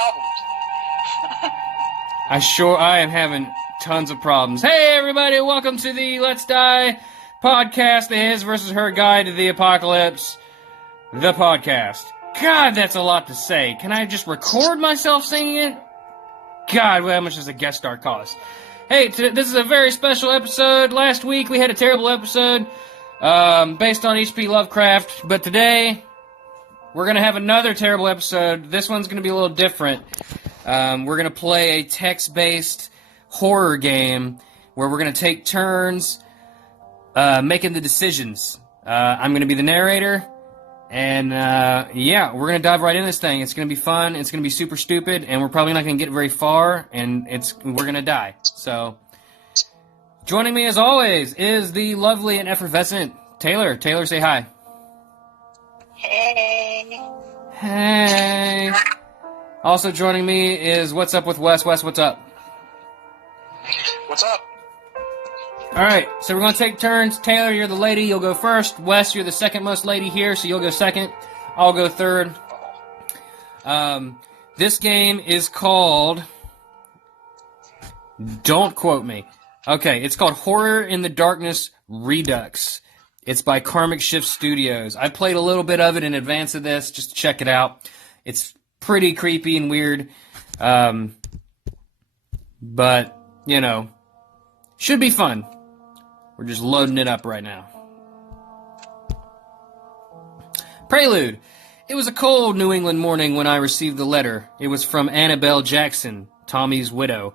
problems. I am having tons of problems. Hey, everybody, welcome to the Let's Die podcast, the His versus Her Guide to the Apocalypse, the podcast. God, that's a lot to say. Can I just record myself singing it? God, how much does a guest star cost? Hey, this is a very special episode. Last week we had a terrible episode based on H.P. Lovecraft, but today we're going to have another terrible episode. This one's going to be a little different. We're going to play a text-based horror game where we're going to take turns making the decisions. I'm going to be the narrator, and yeah, we're going to dive right into this thing. It's going to be fun, it's going to be super stupid, and we're probably not going to get very far, and we're going to die. So, joining me as always is the lovely and effervescent Taylor. Taylor, say hi. Hey. Hey. Also joining me is What's Up with Wes. Wes, what's up? What's up? Alright, so we're going to take turns. Taylor, you're the lady, you'll go first. Wes, you're the second most lady here, so you'll go second. I'll go third. This game is called... Don't quote me. Okay, it's called Horror in the Darkness Redux. It's by Karmic Studios. I played a little bit of it in advance of this, just to check it out. It's pretty creepy and weird. But, you know, should be fun. We're just loading it up right now. Prelude. It was a cold New England morning when I received the letter. It was from Annabelle Jackson, Tommy's widow.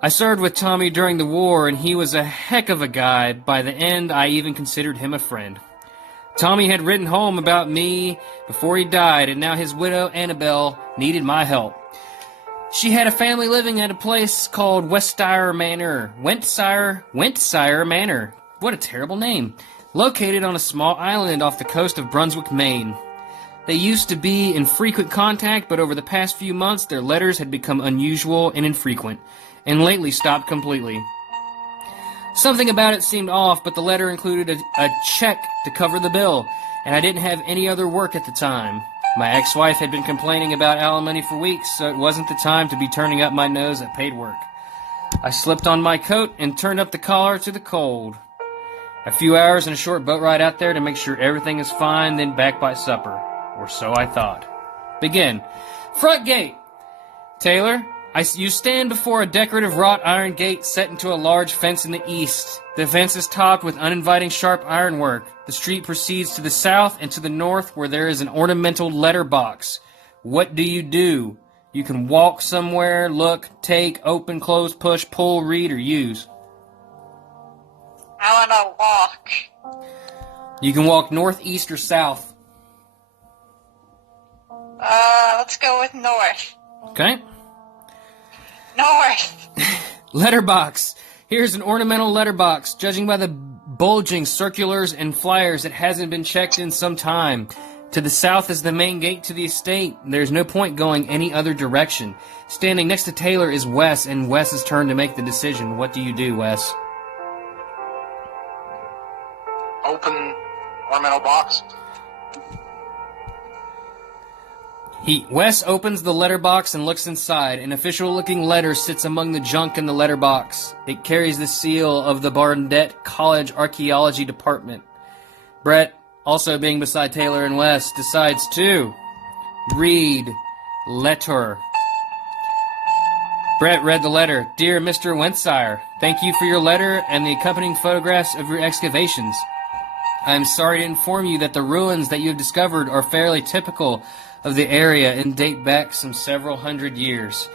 I served with Tommy during the war, and he was a heck of a guy. By the end, I even considered him a friend. Tommy had written home about me before he died, and now his widow, Annabelle, needed my help. She had a family living at a place called Wentshire Manor. Wentshire Manor. What a terrible name. Located on a small island off the coast of Brunswick, Maine. They used to be in frequent contact, but over the past few months, their letters had become unusual and infrequent, and lately stopped completely. Something about it seemed off, but the letter included a check to cover the bill, and I didn't have any other work at the time. My ex-wife had been complaining about alimony for weeks, so it wasn't the time to be turning up my nose at paid work. I slipped on my coat and turned up the collar to the cold. A few hours and a short boat ride out there to make sure everything is fine, then back by supper. Or so I thought. Begin. Front gate. Taylor, you stand before a decorative wrought iron gate set into a large fence in the east. The fence is topped with uninviting sharp ironwork. The street proceeds to the south and to the north where there is an ornamental letterbox. What do? You can walk somewhere, look, take, open, close, push, pull, read, or use. I want to walk. You can walk north, east, or south. Let's go with north. Okay. North. Letterbox. Here's an ornamental letterbox. Judging by the bulging circulars and flyers, it hasn't been checked in some time. To the south is the main gate to the estate. There's no point going any other direction. Standing next to Taylor is Wes, and Wes's turn to make the decision. What do you do, Wes? Open ornamental box. Wes opens the letterbox and looks inside. An official-looking letter sits among the junk in the letterbox. It carries the seal of the Barnett College Archaeology Department. Bret, also being beside Taylor and Wes, decides to read letter. Bret read the letter. Dear Mr. Wentshire, thank you for your letter and the accompanying photographs of your excavations. I am sorry to inform you that the ruins that you have discovered are fairly typical of the area and date back some several hundred years.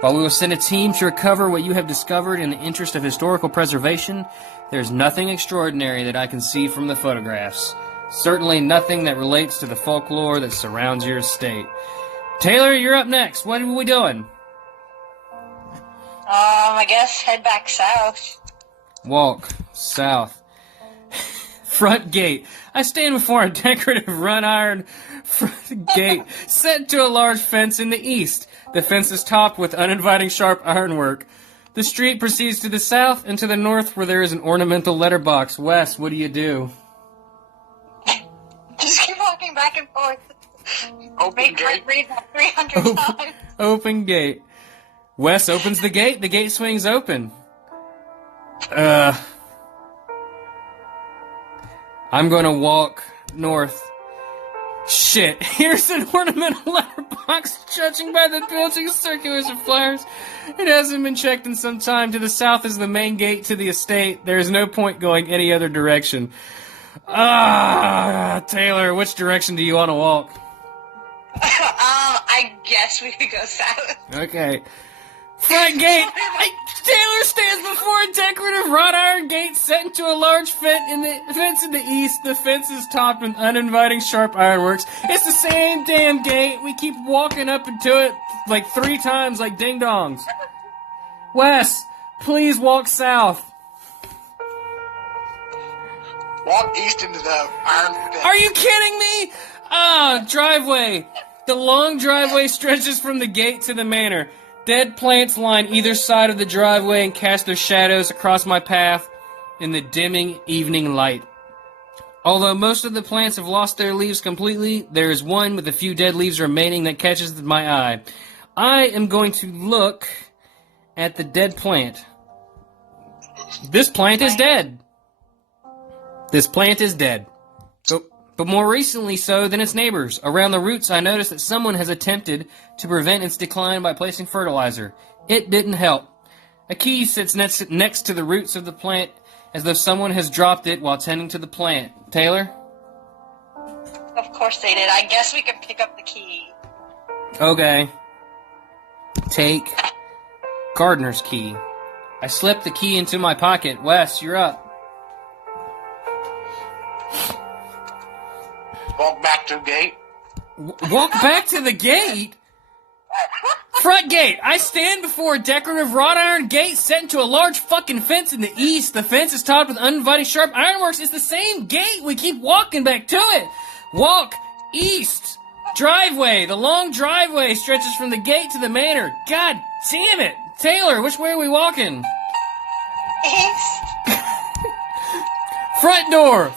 While we will send a team to recover what you have discovered in the interest of historical preservation, there is nothing extraordinary that I can see from the photographs. Certainly nothing that relates to the folklore that surrounds your estate. Taylor, you're up next. What are we doing? I guess head back south. Walk south. Front gate. I stand before a decorative wrought iron front gate set to a large fence in the east. The fence is topped with uninviting sharp ironwork. The street proceeds to the south and to the north where there is an ornamental letterbox. Wes, what do you do? Just keep walking back and forth. Make Brett read that 300 times. Open gate. Wes opens the gate. The gate swings open. I'm gonna walk north. Shit, here's an ornamental letterbox judging by the building's circulars and flyers. It hasn't been checked in some time. To the south is the main gate to the estate. There is no point going any other direction. Taylor, which direction do you want to walk? I guess we could go south. Okay. Front gate! Taylor stands before a decorative wrought iron gate set into a large fence in the east. The fence is topped with uninviting sharp ironworks. It's the same damn gate. We keep walking up into it like 3 times like ding-dongs. Wes, please walk south. Walk east into the iron fence. Are you kidding me? Driveway. The long driveway stretches from the gate to the manor. Dead plants line either side of the driveway and cast their shadows across my path in the dimming evening light. Although most of the plants have lost their leaves completely, there is one with a few dead leaves remaining that catches my eye. I am going to look at the dead plant. This plant is dead. This plant is dead. But more recently so than its neighbors. Around the roots, I noticed that someone has attempted to prevent its decline by placing fertilizer. It didn't help. A key sits next to the roots of the plant, as though someone has dropped it while tending to the plant. Taylor? Of course they did. I guess we could pick up the key. Okay. Take gardener's key. I slipped the key into my pocket. Wes, you're up. Walk back to the gate. Walk back to the gate? Front gate. I stand before a decorative wrought iron gate set into a large fucking fence in the east. The fence is topped with uninviting sharp ironworks. It's the same gate. We keep walking back to it. Walk east. Driveway. The long driveway stretches from the gate to the manor. God damn it. Taylor, which way are we walking? East. Front door.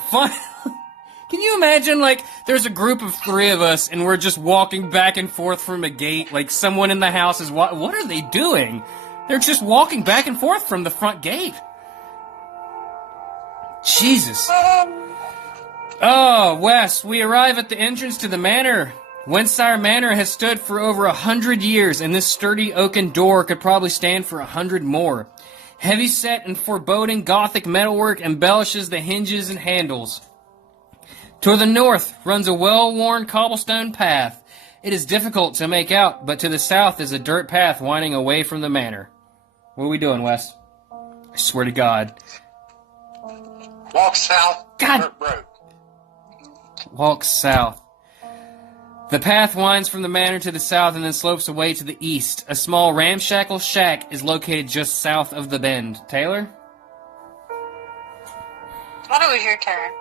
Can you imagine, like, there's a group of 3 of us, and we're just walking back and forth from a gate, like someone in the house is what are they doing? They're just walking back and forth from the front gate. Jesus. Oh, Wes, we arrive at the entrance to the manor. Wensire Manor has stood for over 100 years, and this sturdy oaken door could probably stand for 100 more. Heavy-set and foreboding Gothic metalwork embellishes the hinges and handles. To the north runs a well-worn cobblestone path. It is difficult to make out, but to the south is a dirt path winding away from the manor. What are we doing, Wes? I swear to God. Walk south. God. Dirt road. Walk south. The path winds from the manor to the south and then slopes away to the east. A small ramshackle shack is located just south of the bend. Taylor? I thought it was your turn.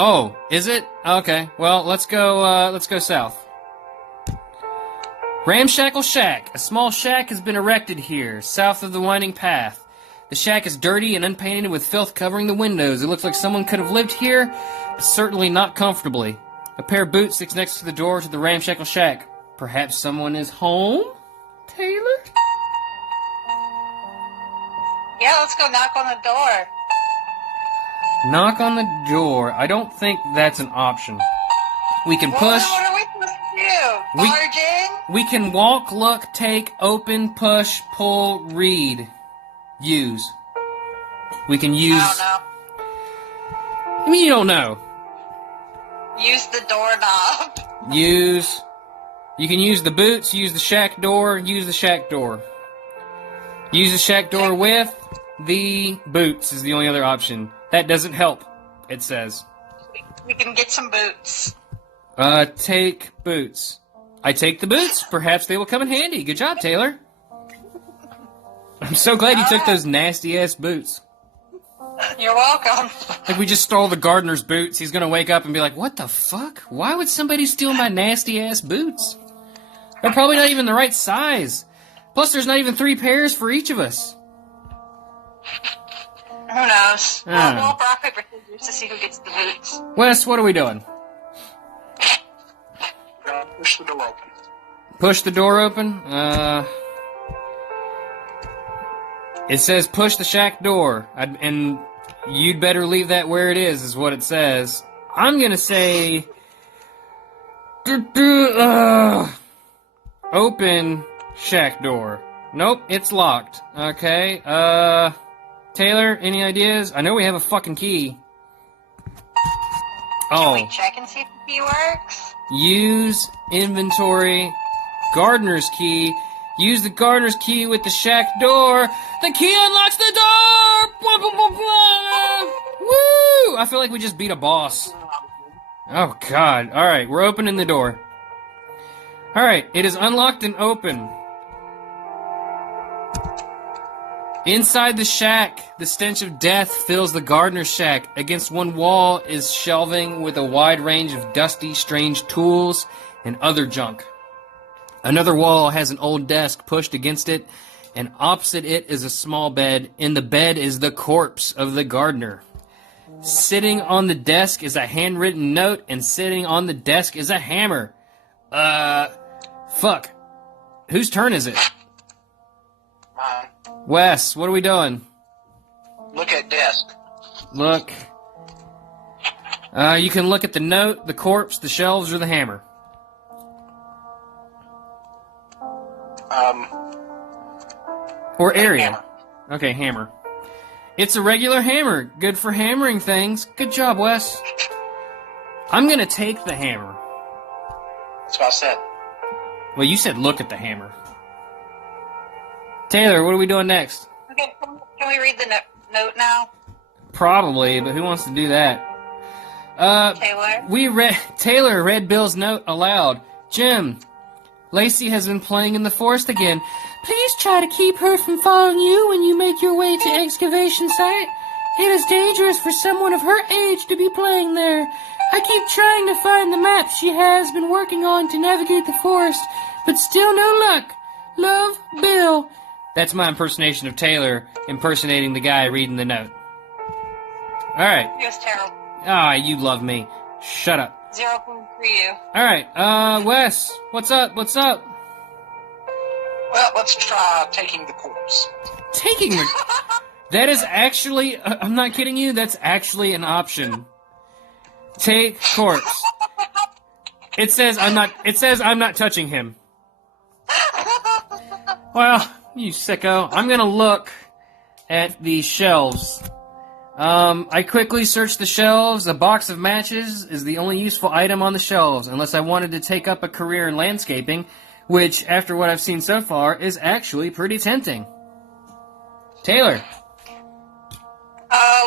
Oh, is it? Okay. Well, let's go south. Ramshackle Shack. A small shack has been erected here, south of the winding path. The shack is dirty and unpainted with filth covering the windows. It looks like someone could have lived here, but certainly not comfortably. A pair of boots sits next to the door to the Ramshackle Shack. Perhaps someone is home? Taylor? Yeah, let's go knock on the door. Knock on the door. I don't think that's an option. We can push. Well, what are we supposed to do? Barge in? We can walk, look, take, open, push, pull, read, use. We can use... I don't know. I mean, you don't know. Use the doorknob. Use... You can use the boots, use the shack door, use the shack door. Use the shack door with the boots is the only other option. That doesn't help, it says. We can get some boots. Take boots. I take the boots. Perhaps they will come in handy. Good job, Taylor. I'm so glad you took those nasty-ass boots. You're welcome. Like, we just stole the gardener's boots. He's gonna wake up and be like, what the fuck? Why would somebody steal my nasty-ass boots? They're probably not even the right size. Plus, there's not even 3 pairs for each of us. Who knows? We'll rock, paper, scissors to see who gets the boots. Wes, what are we doing? Gonna Push the door open. Push the door open? It says push the shack door. And you'd better leave that where it is what it says. I'm gonna say... Open shack door. Nope, it's locked. Okay, Taylor, any ideas? I know we have a fucking key. Can we check and see if the key works? Use inventory, gardener's key. Use the gardener's key with the shack door. The key unlocks the door! Blah, blah, blah, blah. Woo! I feel like we just beat a boss. Oh, God. Alright, we're opening the door. Alright, it is unlocked and open. Inside the shack, the stench of death fills the gardener's shack. Against one wall is shelving with a wide range of dusty, strange tools and other junk. Another wall has an old desk pushed against it, and opposite it is a small bed. In the bed is the corpse of the gardener. Sitting on the desk is a handwritten note, and sitting on the desk is a hammer. Fuck. Whose turn is it? Mine. Wes, what are we doing? Look at desk. Look. You can look at the note, the corpse, the shelves, or the hammer. Or area. Hammer. Okay, hammer. It's a regular hammer. Good for hammering things. Good job, Wes. I'm gonna take the hammer. That's what I said. Well, you said look at the hammer. Taylor, what are we doing next? Okay, can we read the note now? Probably, but who wants to do that? Taylor? Taylor read Bill's note aloud. Jim, Lacey has been playing in the forest again. Please try to keep her from following you when you make your way to excavation site. It is dangerous for someone of her age to be playing there. I keep trying to find the map she has been working on to navigate the forest, but still no luck. Love, Bill. That's my impersonation of Taylor impersonating the guy reading the note. Alright. It was terrible. Ah, you love me. Shut up. 0 point for you. Alright, Wes, what's up? Well, let's try taking the corpse. Taking the... That is actually... I'm not kidding you, that's actually an option. Take corpse. It says I'm not touching him. Well, you sicko. I'm gonna look at the shelves. I quickly searched the shelves. A box of matches is the only useful item on the shelves, unless I wanted to take up a career in landscaping, which, after what I've seen so far, is actually pretty tempting. Taylor.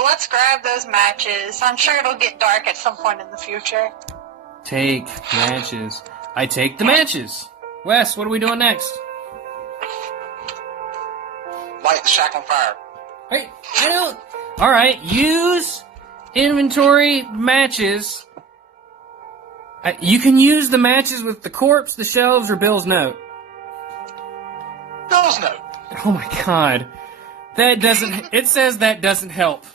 Let's grab those matches. I'm sure it'll get dark at some point in the future. Take matches. I take the matches. Wes, what are we doing next? Light the shack on fire. Hey, I don't... Alright, use inventory matches. You can use the matches with the corpse, the shelves, or Bill's note. Bill's note. Oh my god. That doesn't... It says that doesn't help.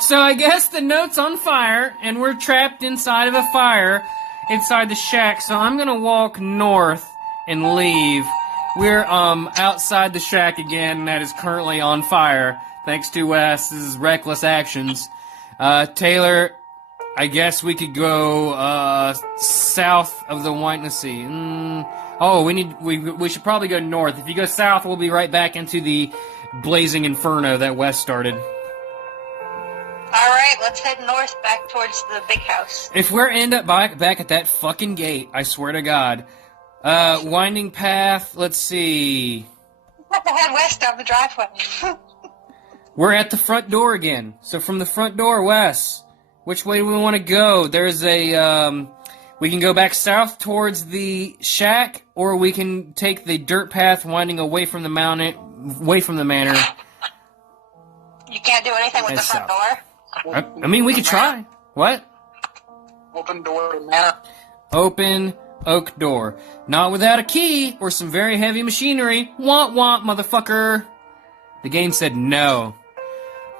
So I guess the note's on fire, and we're trapped inside of a fire inside the shack, so I'm gonna walk north and leave. We're, outside the shack again that is currently on fire, thanks to Wes's reckless actions. Taylor, I guess we could go, south of the White Sea. We should probably go north. If you go south, we'll be right back into the blazing inferno that Wes started. Alright, let's head north back towards the big house. If we're end up back at that fucking gate, I swear to God. Winding path, let's see. We have to head west down the driveway. We're at the front door again. So from the front door, Wes, which way do we want to go? There's a, we can go back south towards the shack, or we can take the dirt path winding away from the manor. You can't do anything with the front door? I mean, we could try. What? Open door to manor. Open oak door. Not without a key or some very heavy machinery. Want, motherfucker. The game said no.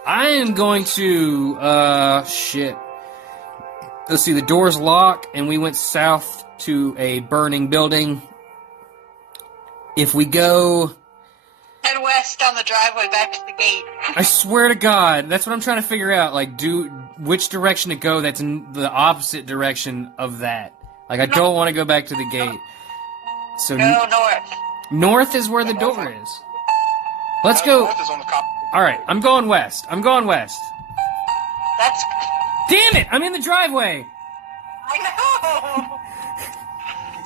I am going to, shit. Let's see, the doors lock, and we went south to a burning building. If we go... Head west on the driveway back to the gate. I swear to God, that's what I'm trying to figure out. Like, which direction to go that's in the opposite direction of that. Like, I don't want to go back to the gate. So Go north. North is where the door is. Let's go. North is on the cop. Alright, I'm going west. That's... Damn it! I'm in the driveway! I know!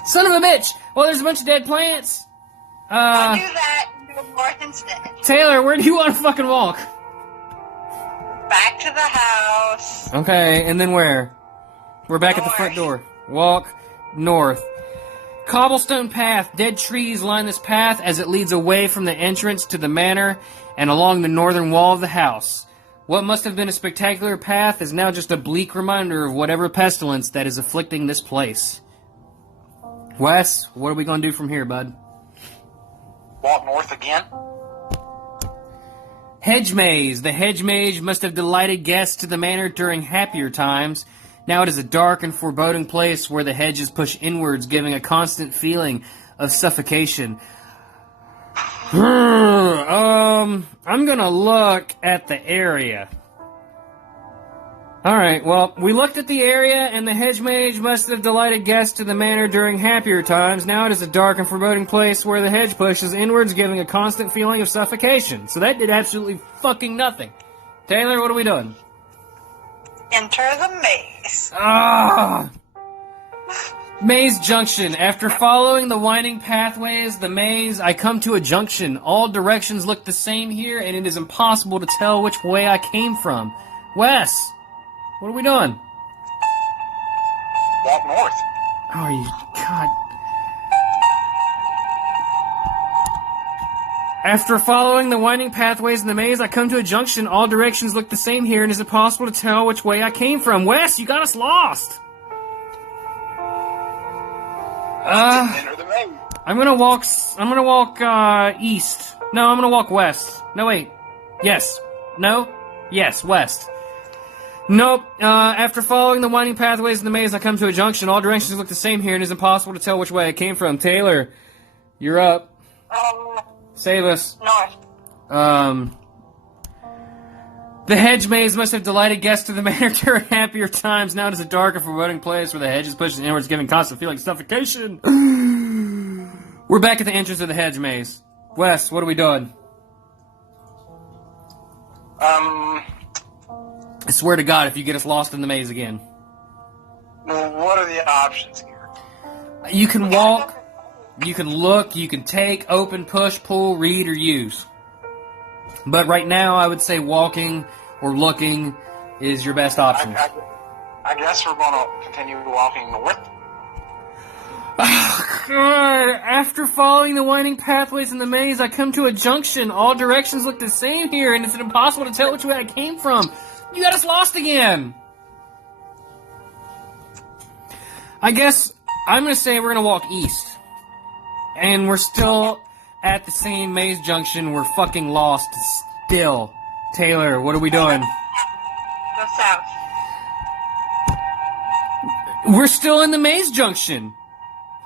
Son of a bitch! Well, there's a bunch of dead plants. I'll do that and go north instead. Taylor, where do you want to fucking walk? Back to the house. Okay, and then where? We're back at the front door. Walk north. Cobblestone path. Dead trees line this path as it leads away from the entrance to the manor and along the northern wall of the house. What must have been a spectacular path is now just a bleak reminder of whatever pestilence that is afflicting this place. Wes, what are we going to do from here, bud? Walk north again. Hedge maze. The hedge maze must have delighted guests to the manor during happier times. Now it is a dark and foreboding place where the hedges push inwards, giving a constant feeling of suffocation. I'm gonna look at the area. Alright, well, we looked at the area, and the hedge mage must have delighted guests to the manor during happier times. Now it is a dark and foreboding place where the hedge pushes inwards, giving a constant feeling of suffocation. So that did absolutely fucking nothing. Taylor, what are we doing? Enter the maze. Ah! Maze Junction. After following the winding pathways, the maze, I come to a junction. All directions look the same here, and it is impossible to tell which way I came from. Wes, what are we doing? Walk north. Oh, you... God. After following the winding pathways in the maze, I come to a junction. All directions look the same here, and it is impossible to tell which way I came from. Wes, you got us lost! Enter the maze. I'm gonna walk east. No, I'm gonna walk west. No, wait. Yes. No? Yes, west. Nope. After following the winding pathways in the maze, I come to a junction. All directions look the same here, and it's impossible to tell which way I came from. Taylor, you're up. Save us. North. The hedge maze must have delighted guests to the manor during happier times. Now it is a dark and foreboding place where the hedge is pushing inwards, giving constant feeling of suffocation. We're back at the entrance of the hedge maze. Wes, what are we doing? I swear to God, if you get us lost in the maze again. What are the options here? You can walk, you can look, you can take, open, push, pull, read, or use. But right now, I would say walking or looking is your best option. I guess we're going to continue walking north. Oh, God. After following the winding pathways in the maze, I come to a junction. All directions look the same here, and it's impossible to tell which way I came from. You got us lost again. I guess I'm going to say we're going to walk east. And we're still at the same maze junction. We're fucking lost still. Taylor, what are we doing? Go south. We're still in the maze junction.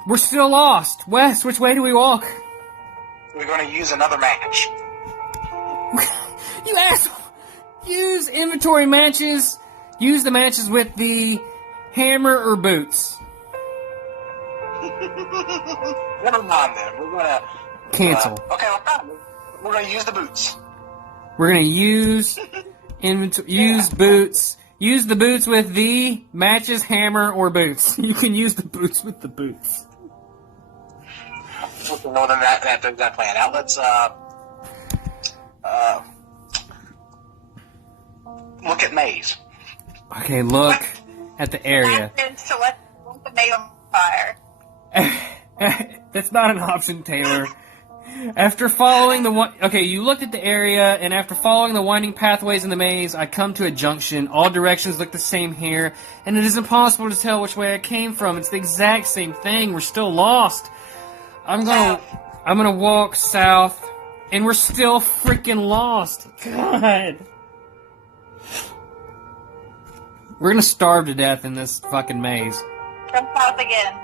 We're still lost. Wes, which way do we walk? We're going to use another match. You asshole! Use inventory matches. Use the matches with the hammer or boots. Never mind then. We're going to... Cancel. Okay, well, fine. We're going to use the boots. We're going to use use boots. Use the boots with the matches, hammer, or boots. You can use the boots with the boots. Well, then that plan out. Let's look at maze. Okay, look at the area. Happens to let the maze on fire. That's not an option, Taylor. After following you looked at the area, and after following the winding pathways in the maze, I come to a junction. All directions look the same here, and it is impossible to tell which way I came from. It's the exact same thing. We're still lost. I'm gonna walk south, and we're still freaking lost. God. We're gonna starve to death in this fucking maze. Come south again.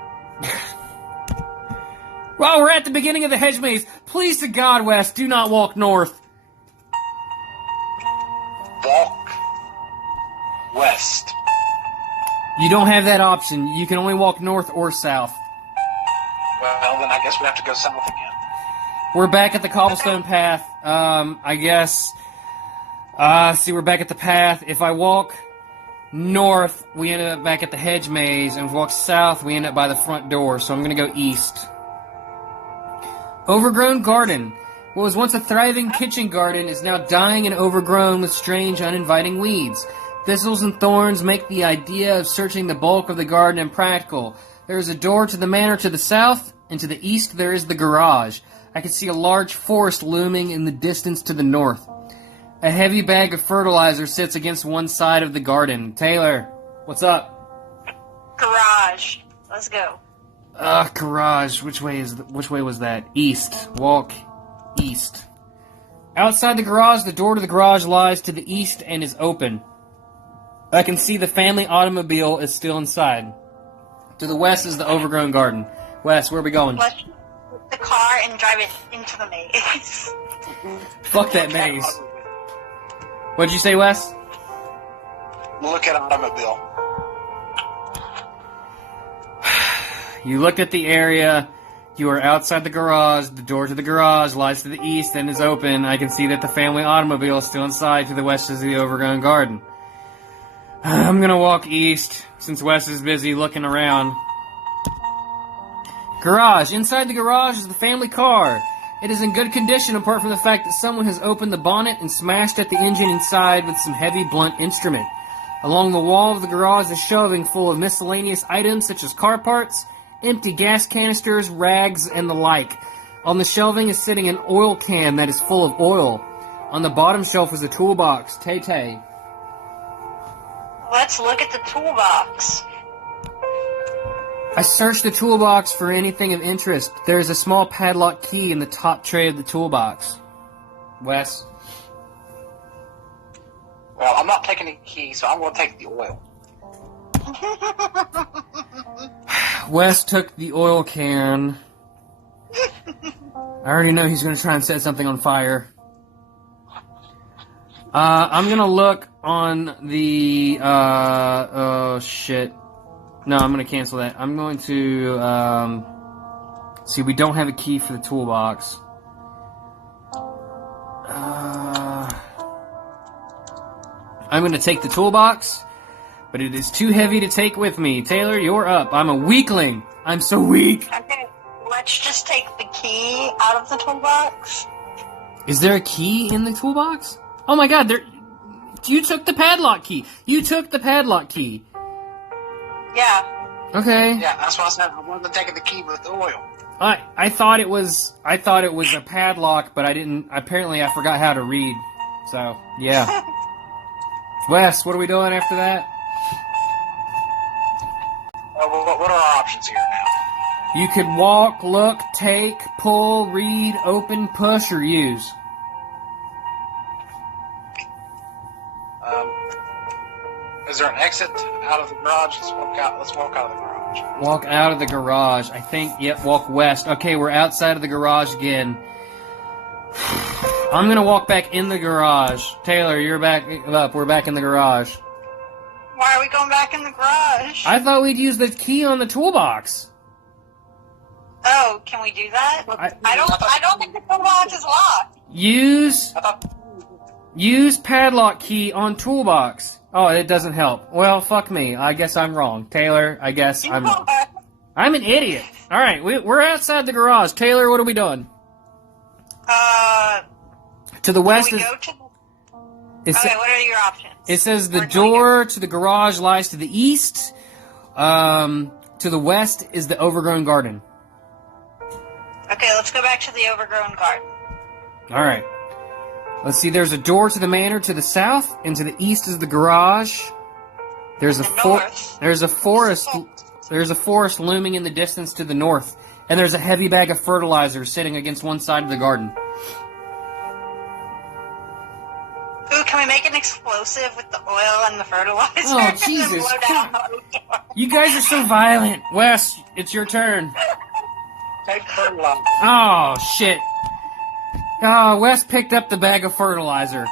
Well, we're at the beginning of the hedge maze. Please to God, Wes, do not walk north. Walk west. You don't have that option. You can only walk north or south. Well, then I guess we have to go south again. We're back at the cobblestone path. I guess. See, we're back at the path. If I walk north, we end up back at the hedge maze, and if we walk south, we end up by the front door. So I'm gonna go east. Overgrown garden. What was once a thriving kitchen garden is now dying and overgrown with strange, uninviting weeds. Thistles and thorns make the idea of searching the bulk of the garden impractical. There is a door to the manor to the south, and to the east there is the garage. I can see a large forest looming in the distance to the north. A heavy bag of fertilizer sits against one side of the garden. Taylor, what's up? Garage. Let's go. Garage. Which way was that? East. Walk east. Outside the garage, the door to the garage lies to the east and is open. I can see the family automobile is still inside. To the west is the overgrown garden. Wes, where are we going? Let's get the car and drive it into the maze. Fuck that maze. What'd you say, Wes? Look at automobile. You looked at the area. You are outside the garage. The door to the garage lies to the east and is open. I can see that the family automobile is still inside. To the west is the overgrown garden. I'm gonna walk east, since Wes is busy looking around. Garage. Inside the garage is the family car. It is in good condition apart from the fact that someone has opened the bonnet and smashed at the engine inside with some heavy blunt instrument. Along the wall of the garage is shelving full of miscellaneous items such as car parts, empty gas canisters, rags, and the like. On the shelving is sitting an oil can that is full of oil. On the bottom shelf is a toolbox. Tay-Tay. Let's look at the toolbox. I searched the toolbox for anything of interest. There is a small padlock key in the top tray of the toolbox. Wes? Well, I'm not taking the key, so I'm going to take the oil. Wes took the oil can. I already know he's going to try and set something on fire. I'm going to look on the... oh, shit. No, I'm going to cancel that. I'm going to... see, we don't have a key for the toolbox. I'm going to take the toolbox, but it is too heavy to take with me. Taylor, you're up. I'm a weakling. I'm so weak. Okay, let's just take the key out of the toolbox. Is there a key in the toolbox? Oh my god, you took the padlock key. You took the padlock key. Yeah. Okay. Yeah, that's what I said. I wasn't taking the key with the oil. I thought it was a padlock, but I didn't. Apparently, I forgot how to read. So yeah. Wes, what are we doing after that? What are our options here now? You could walk, look, take, pull, read, open, push, or use. Is there an exit out of the garage? Let's walk out of the garage. Walk out of the garage. I think, yep, walk west. Okay, we're outside of the garage again. I'm gonna walk back in the garage. Taylor, you're back up. We're back in the garage. Why are we going back in the garage? I thought we'd use the key on the toolbox. Oh, can we do that? I don't think the toolbox is locked. Use padlock key on toolbox. Oh, it doesn't help. Well, fuck me. I guess I'm wrong. Taylor, I guess I'm wrong. I'm an idiot. All right, we're outside the garage. Taylor, what are we doing? To the west is... Okay, what are your options? It says the door to the garage lies to the east. To the west is the overgrown garden. Okay, let's go back to the overgrown garden. All right. Let's see. There's a door to the manor to the south, and to the east is the garage. There's a forest. There's a forest looming in the distance to the north, and there's a heavy bag of fertilizer sitting against one side of the garden. Ooh, can Can we make an explosive with the oil and the fertilizer? Oh, and then Jesus. blow down the door? You guys are so violent. Wes, it's your turn. Take fertilizer. Oh, shit. Oh, Wes picked up the bag of fertilizer.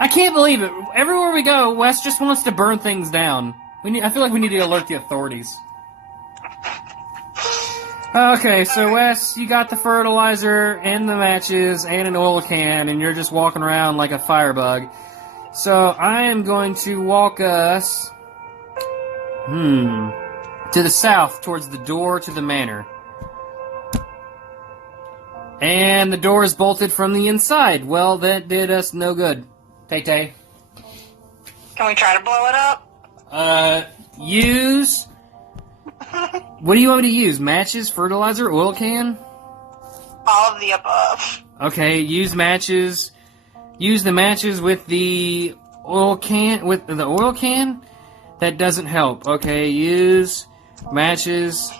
I can't believe it. Everywhere we go, Wes just wants to burn things down. I feel like we need to alert the authorities. Okay, so Wes, you got the fertilizer and the matches and an oil can, and you're just walking around like a firebug. So I am going to walk us, to the south towards the door to the manor. And the door is bolted from the inside. Well, that did us no good. Tay-Tay. Can we try to blow it up? Use... What do you want me to use? Matches, fertilizer, oil can? All of the above. Okay, use matches. Use the matches with the oil can. With the oil can? That doesn't help. Okay, use matches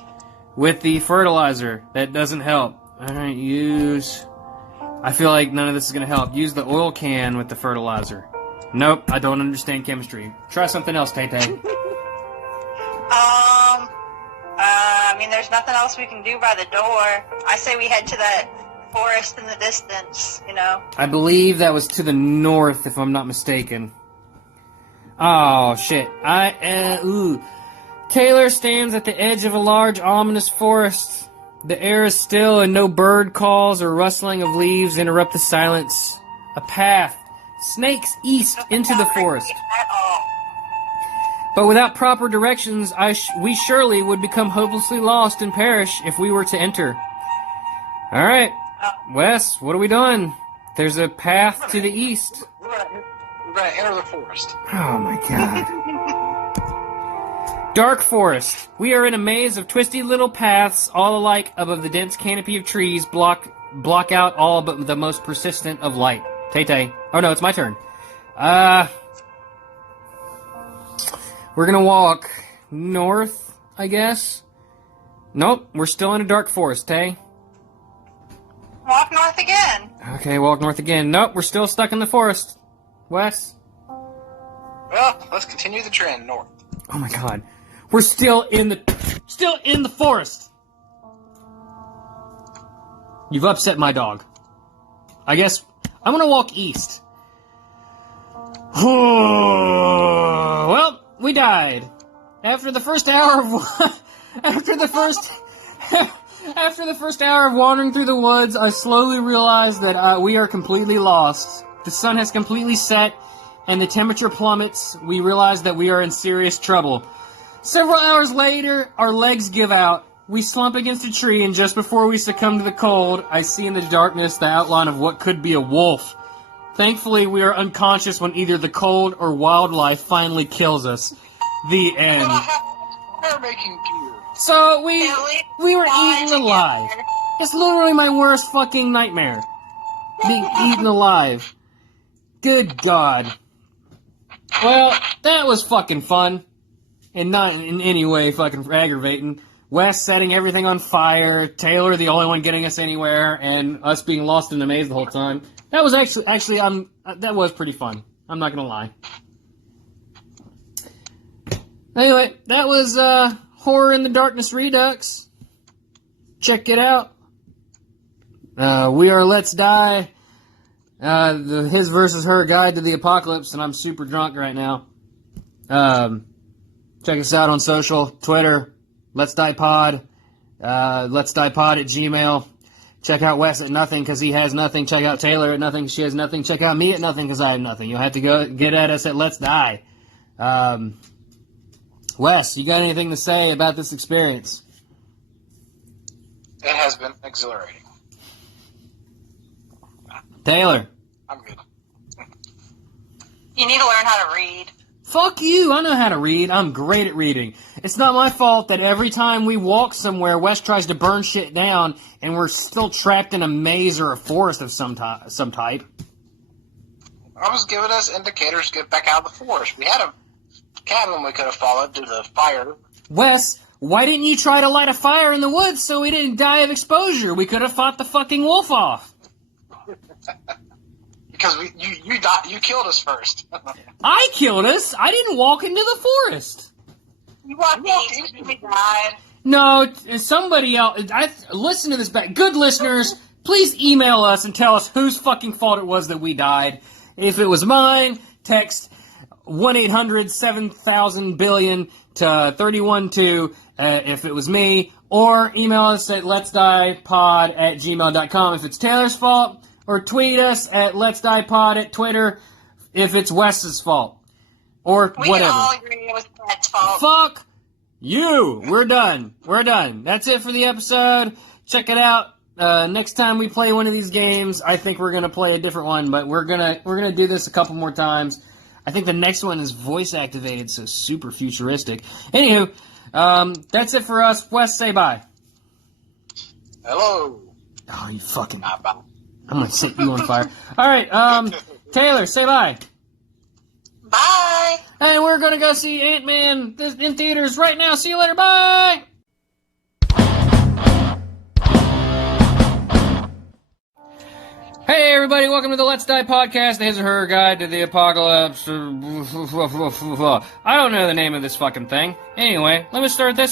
with the fertilizer. That doesn't help. Alright, use... I feel like none of this is going to help. Use the oil can with the fertilizer. Nope, I don't understand chemistry. Try something else, Tay-Tay. I mean, there's nothing else we can do by the door. I say we head to that forest in the distance, you know? I believe that was to the north, if I'm not mistaken. Oh, shit. Taylor stands at the edge of a large, ominous forest. The air is still and no bird calls or rustling of leaves interrupt the silence. A path snakes east into the forest. At all. But without proper directions, we surely would become hopelessly lost and perish if we were to enter. Alright, Wes, what are we doing? There's a path to the east. We're going to enter the forest. Oh my god. Dark forest. We are in a maze of twisty little paths, all alike above the dense canopy of trees, block out all but the most persistent of light. Tay-Tay. Oh no, it's my turn. We're gonna walk north, I guess. Nope, we're still in a dark forest, Tay. Walk north again. Okay, walk north again. Nope, we're still stuck in the forest. Wes? Well, let's continue the trend north. Oh my god. We're still in the forest! You've upset my dog. I guess I'm gonna walk east. Well, we died. After the first hour of after the first hour of wandering through the woods, I slowly realized that we are completely lost. The sun has completely set, and the temperature plummets. We realize that we are in serious trouble. Several hours later, our legs give out. We slump against a tree, and just before we succumb to the cold, I see in the darkness the outline of what could be a wolf. Thankfully, we are unconscious when either the cold or wildlife finally kills us. The end. We're making gear. So, we were eaten alive. It's literally my worst fucking nightmare. Being eaten alive. Good God. Well, that was fucking fun. And not in any way fucking aggravating. Wes setting everything on fire, Taylor the only one getting us anywhere, and us being lost in the maze the whole time. That was actually that was pretty fun. I'm not gonna lie. Anyway, that was Horror in the Darkness Redux. Check it out. We are Let's Die. His versus her guide to the apocalypse, and I'm super drunk right now. Check us out on social, Twitter, LetDiePod, LetDiePod at Gmail. Check out Wes at nothing because he has nothing. Check out Taylor at nothing. She has nothing. Check out me at nothing because I have nothing. You'll have to go get at us at Let's Die. Wes, you got anything to say about this experience? It has been exhilarating. Taylor. I'm good. You need to learn how to read. Fuck you, I know how to read. I'm great at reading. It's not my fault that every time we walk somewhere, Wes tries to burn shit down, and we're still trapped in a maze or a forest of some type. I was giving us indicators to get back out of the forest. We had a cabin we could have followed to the fire. Wes, why didn't you try to light a fire in the woods so we didn't die of exposure? We could have fought the fucking wolf off. You because you killed us first. I killed us. I didn't walk into the forest. You walked in, we died. No, somebody else. Listen to this back. Good listeners, please email us and tell us whose fucking fault it was that we died. If it was mine, text 1-800-7000-billion to 312. If it was me, or email us at LetDiePod@gmail.com if it's Taylor's fault, or tweet us at LetDiePod at Twitter if it's Wes's fault, or We whatever. can all agree it was Bret's fault. Fuck you. We're done. We're done. That's it for the episode. Check it out. Next time we play one of these games, I think we're gonna play a different one, but we're gonna do this a couple more times. I think the next one is voice activated, so super futuristic. Anywho, that's it for us. Wes, say bye. Hello. Oh, you fucking... Bye. I'm gonna set you on fire. Alright, Taylor, say bye. Bye. And we're gonna go see Ant-Man in theaters right now. See you later. Bye! Hey everybody, welcome to the Let's Die podcast, his or her guide to the apocalypse. I don't know the name of this fucking thing. Anyway, let me start this